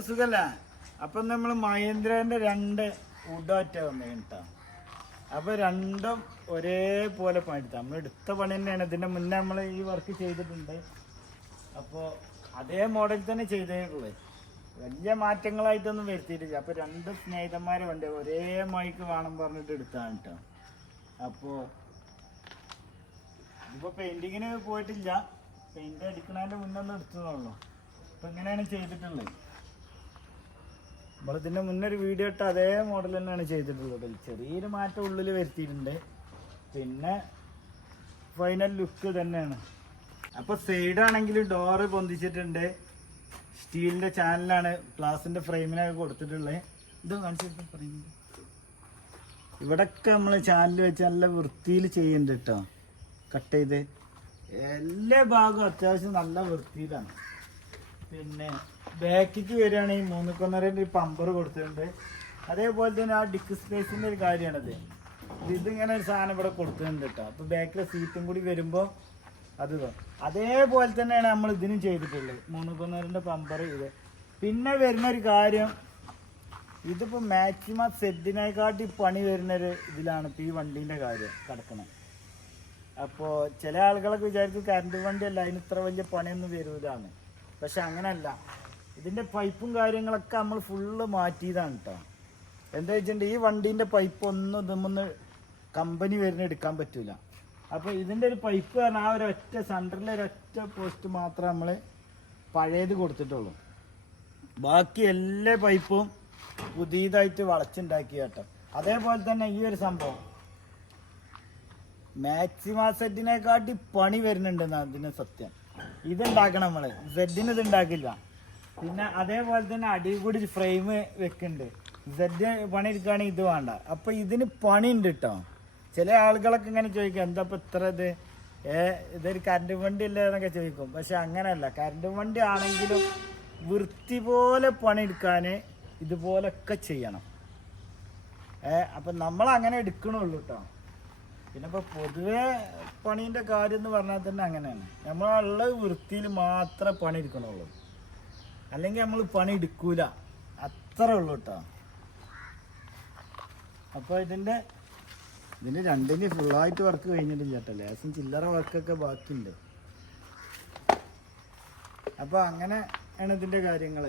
എല്ലാവർക്കും സുഖല്ല. അപ്പം നമ്മൾ മഹീന്ദ്രന്റെ 2 ഉഡോറ്റ വന്നു കേട്ടോ. അപ്പോൾ രണ്ടും ഒരേപോലെ പണിയെടുത്ത നമ്മൾ എടുത്ത പണി തന്നെയാണ്. ഇതിൻ്റെ മുന്നേ നമ്മൾ ഈ വർക്ക് ചെയ്തിട്ടുണ്ട്. അപ്പോൾ അതേ മോഡൽ തന്നെ ചെയ്തേക്കുള്ളൂ, വലിയ മാറ്റങ്ങളായിട്ടൊന്നും വരുത്തിയിട്ടില്ല. അപ്പോൾ 2 സ്നേഹിതന്മാരെ വേണ്ട ഒരേ മൈക്ക് വേണം പറഞ്ഞിട്ട് എടുത്താണ് കേട്ടോ. അപ്പോൾ ഇതിപ്പോൾ പെയിൻറ്റിങ്ങിന് പോയിട്ടില്ല, പെയിൻറ്റ് അടിക്കണതിൻ്റെ മുന്നൊന്നും എടുത്തതുള്ളൂ. അപ്പോൾ ഇങ്ങനെയാണ് ചെയ്തിട്ടുള്ളത്. നമ്മളിതിൻ്റെ മുന്നൊരു വീഡിയോ ഇട്ട് അതേ മോഡൽ തന്നെയാണ് ചെയ്തിട്ടുള്ളത്. ചെറിയൊരു മാറ്റം ഉള്ളിൽ വരുത്തിയിട്ടുണ്ട്, പിന്നെ ഫൈനൽ ലുക്ക് തന്നെയാണ്. അപ്പോൾ സൈഡാണെങ്കിൽ ഡോറ് പൊന്തിച്ചിട്ടുണ്ട്, സ്റ്റീലിൻ്റെ ചാനലാണ്, ഗ്ലാസിൻ്റെ ഫ്രെയിമിനൊക്കെ കൊടുത്തിട്ടുള്ളത്. ഇത് കാണിച്ചിട്ട് പറയുന്നത് ഇവിടെയൊക്കെ നമ്മൾ ചാനൽ വെച്ച് നല്ല വൃത്തിയിൽ ചെയ്യുന്നുണ്ട് കേട്ടോ. കട്ട് ചെയ്ത് എല്ലാ ഭാഗവും അത്യാവശ്യം നല്ല വൃത്തിയിലാണ്. പിന്നെ ബാക്കിക്ക് വരികയാണെങ്കിൽ 3.5 പമ്പർ കൊടുത്തിട്ടുണ്ട്. അതേപോലെ തന്നെ ആ ഡിക്ക് സ്പേസിൻ്റെ ഒരു കാര്യമാണത്. ഇതിങ്ങനെ ഒരു സാധനം ഇവിടെ കൊടുത്തിട്ടുണ്ട് കേട്ടോ. അപ്പോൾ ബാക്കിലെ സീറ്റും കൂടി വരുമ്പോൾ അത് അതേപോലെ തന്നെയാണ് നമ്മൾ ഇതിനും ചെയ്തിട്ടുള്ളത്. 3.5 പമ്പർ ഇത്. പിന്നെ വരുന്നൊരു കാര്യം, ഇതിപ്പോൾ മാക്സിമം സെറ്റിനെക്കാട്ടി പണി വരുന്നൊരു ഇതിലാണ് ഇപ്പോൾ ഈ വണ്ടീൻ്റെ കാര്യം കിടക്കുന്നത്. അപ്പോൾ ചില ആളുകളൊക്കെ വിചാരിക്കും കറണ്ട് വണ്ടിയല്ല, അതിന് ഇത്ര വലിയ പണിയൊന്നും വരൂലാണ്. പക്ഷെ അങ്ങനെയല്ല, ഇതിൻ്റെ പൈപ്പും കാര്യങ്ങളൊക്കെ നമ്മൾ ഫുള്ള് മാറ്റിയതാണ് കേട്ടോ. എന്താ വെച്ചിട്ടുണ്ടെങ്കിൽ ഈ വണ്ടീൻ്റെ പൈപ്പ് ഒന്നും ഇതൊന്നും കമ്പനി വരുന്ന എടുക്കാൻ പറ്റില്ല. അപ്പോൾ ഇതിൻ്റെ ഒരു പൈപ്പ് പറഞ്ഞാൽ ആ ഒരൊറ്റ സെൻറ്ററിലെ ഒരൊറ്റ പോസ്റ്റ് മാത്രമേ നമ്മൾ പഴയത് കൊടുത്തിട്ടുള്ളൂ. ബാക്കി എല്ലാ പൈപ്പും പുതിയതായിട്ട് വളച്ചുണ്ടാക്കി കേട്ടോ. അതേപോലെ തന്നെ ഈ ഒരു സംഭവം മാക്സിമം സെറ്റിനെക്കാട്ടി പണി വരുന്നുണ്ടെന്ന് അതിന് സത്യം. ഇതുണ്ടാക്കണം നമ്മൾ, സെഡിന് ഇത് ഉണ്ടാക്കില്ല. പിന്നെ അതേപോലെ തന്നെ അടിയിൽ കൂടി ഫ്രെയിം വെക്കുന്നുണ്ട്. സെഡ് പണി എടുക്കുകയാണെങ്കിൽ ഇത് വേണ്ട. അപ്പോൾ ഇതിന് പണിയുണ്ട് കേട്ടോ. ചില ആളുകളൊക്കെ ഇങ്ങനെ ചോദിക്കും എന്താ ഇപ്പോൾ ഇത്ര ഇതൊരു കറണ്ട് വണ്ടി അല്ലേ എന്നൊക്കെ ചോദിക്കും. പക്ഷെ അങ്ങനെയല്ല, കറണ്ട് വണ്ടി ആണെങ്കിലും വൃത്തി പോലെ പണിയെടുക്കാൻ ഇതുപോലൊക്കെ ചെയ്യണം. അപ്പം നമ്മളങ്ങനെ എടുക്കണുള്ളൂ കേട്ടോ. പിന്നെ ഇപ്പോൾ പൊതുവേ പണീൻ്റെ കാര്യം എന്ന് പറഞ്ഞാൽ തന്നെ അങ്ങനെയാണ്, നമ്മളുള്ള വൃത്തിയിൽ മാത്രമേ പണി എടുക്കണുള്ളൂ, അല്ലെങ്കിൽ നമ്മൾ പണി എടുക്കൂല, അത്രേ ഉള്ളൂ കേട്ടോ. അപ്പോൾ ഇതിൻ്റെ രണ്ടിന് ഫുള്ളായിട്ട് വർക്ക് കഴിഞ്ഞിട്ടില്ല കേട്ടോ. ലേശം ചില്ലറ വർക്കൊക്കെ ബാക്കിയുണ്ട്. അപ്പോൾ അങ്ങനെയാണ് ഇതിൻ്റെ കാര്യങ്ങൾ.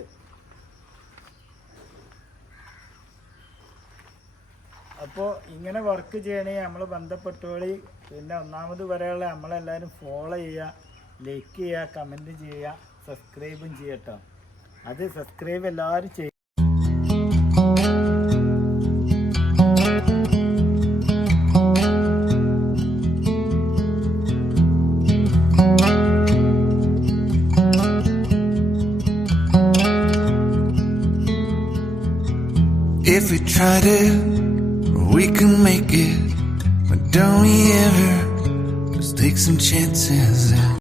അപ്പോൾ ഇങ്ങനെ വർക്ക് ചെയ്യണേ നമ്മൾ ബന്ധപ്പെട്ടോളി. പിന്നെ ഒന്നാമത് പറയാനുള്ള നമ്മളെല്ലാവരും ഫോളോ ചെയ്യുക, ലൈക്ക് ചെയ്യുക, കമൻറ്റ് ചെയ്യുക, സബ്സ്ക്രൈബും ചെയ്യട്ടോ. അത് സബ്സ്ക്രൈബ് എല്ലാവരും ചെയ്യും. If we tried it, we can make it. But don't we ever just take some chances?